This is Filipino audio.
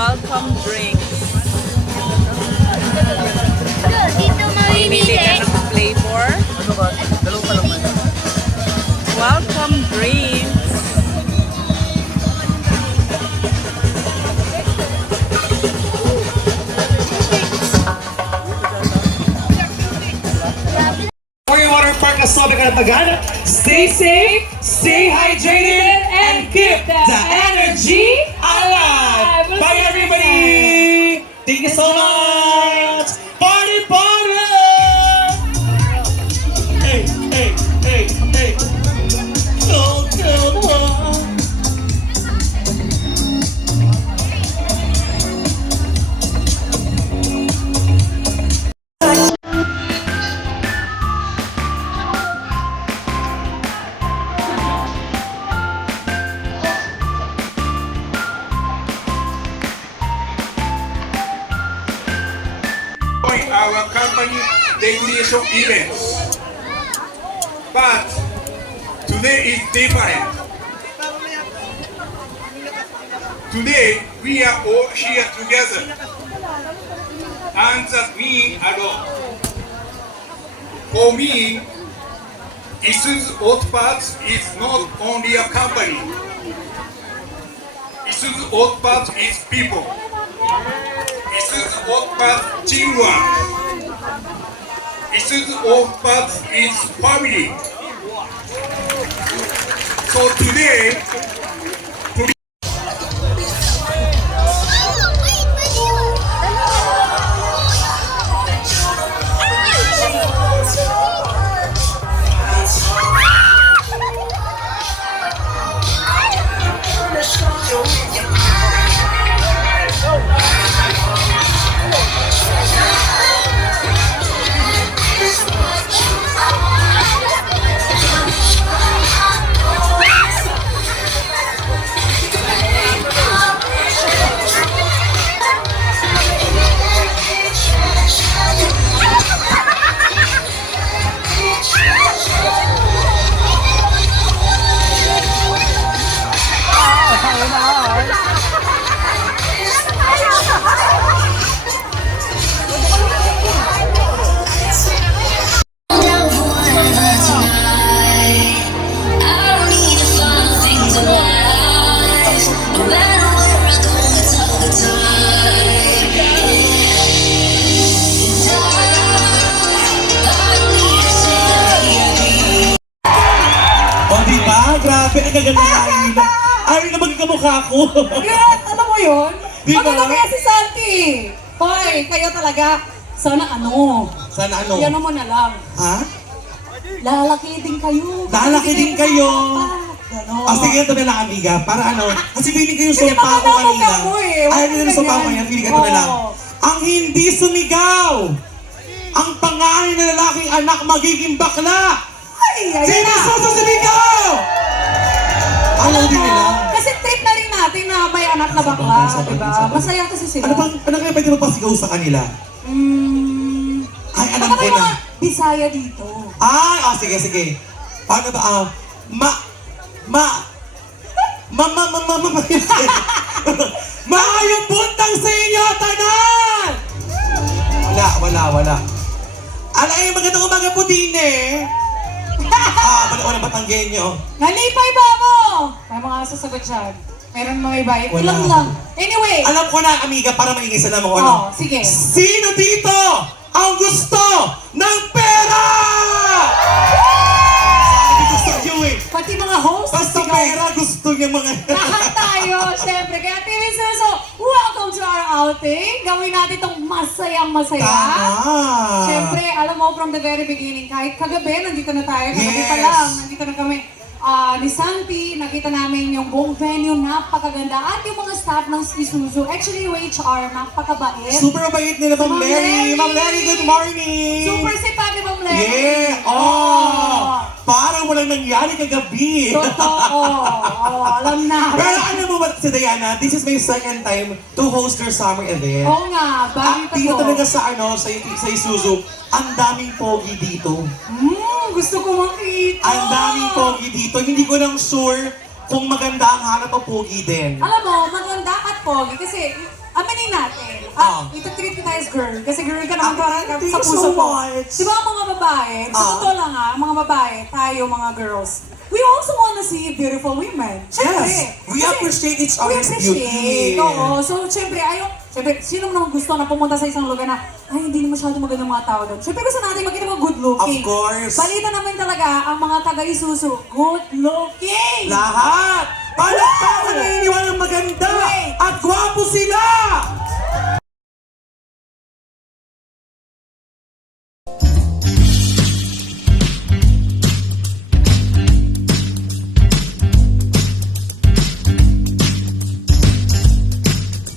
welcome drinks. Dito Pili ka mamimili. ng flavor. Welcome drinks. Memorial Water Park na sobrang kalatagan. Stay safe, stay hydrated, and keep the energy alive. Bye everybody! Thank you so much! Party, party! Hey, hey, hey, hey. Go, go, go. Our company decoration events. But today is different. Today we are all here together, and just me alone. For me, Isuzu Auto Parts is not only a company. Isuzu Auto Parts is people. Isuzu Auto Parts teamwork. Isuzu Auto Parts is family. So today, Grabe, ang gaganda na Arina. Arina, magkakamukha ko. Girl, alam mo yun? Di ba? Maganda kaya si Santi. Hoy, kayo talaga. Sana ano? Sana ano? Yan mo na lang. Ha? Lalaki din kayo. Lalaki din kayo. Ano? Sige, ito na lang, amiga. Para ano? Kasi feeling ko yung Kasi sumpa ko makakapag kanina. ako eh. Ay, yung sumpa ko kanina. Feeling ko ito na lang. Oo. Ang hindi sumigaw. Ang pangalan ng lalaking anak magiging bakla. Ay, ayan Sino na. susumigaw? Alam din nila. Kasi trip na rin natin na may anak na bakla, di ba? Masaya kasi sila. Ano kaya pwede magpasigaw sa kanila? Ay, alam Baka ko may na. mga Bisaya dito. Ay, sige, sige. Paano ba? Maayong buntang sa inyo, tanan! Wala. Alay, magandang umaga po din eh. Wala Batanggenyo. Nalipay ba mo? May mga sasagot dyan. Meron mga iba. Wala. Ilang lang. Anyway. Alam ko na, amiga, para maingay sa mo ano. Sige. Sino dito ang gusto ng pera? Sabi ko sa iyo eh. Pati mga hosts. Basta pera, gusto niya mga... Lahat tayo, syempre. Kaya TV Suso, welcome to our outing. Gawin natin itong masayang-masaya. Tama. Syempre, alam mo, from the very beginning, kahit kagabi, nandito na tayo. Kagabi pa Yes. lang, nandito na kami. Ni Santi, nakita namin yung buong venue, napakaganda. At yung mga staff ng Isuzu, actually yung HR, napakabait. Super mabait nila, Ma'am Ma'am Larry. Larry. Ma'am Larry, good morning. Super sipag ni Ma'am Larry. Yeah. Parang walang nangyari kagabi. Totoo. Alam na. Pero ano mo ba si Diana, this is my second time to host your summer event. Oo nga, Ang bagay pa dito to. talaga sa sa Isuzu, ang daming pogi dito. Gusto ko makita. Ang daming pogi dito. Hindi ko lang sure kung maganda ang hanap ang pogi din. Alam mo, maganda at pogi kasi aminin natin. Ita-treat kita as girl. Kasi girl ka naman Thank sa you puso so ko. much. Di ba ang mga babae, sa totoo lang mga babae, tayo mga girls, we also wanna see beautiful women. Siyempre. Yes, we Kasi appreciate each we other's appreciate, beauty. oo. So, siyempre, sino naman gusto na pumunta sa isang lugar na, ay, hindi na masyado maganda mga tao doon. Siyempre, gusto natin makita mga good looking. Of course. Balita naman talaga, ang mga taga-Isuzu, good looking! Lahat! Palakpakan na iniwan ng maganda Wait. at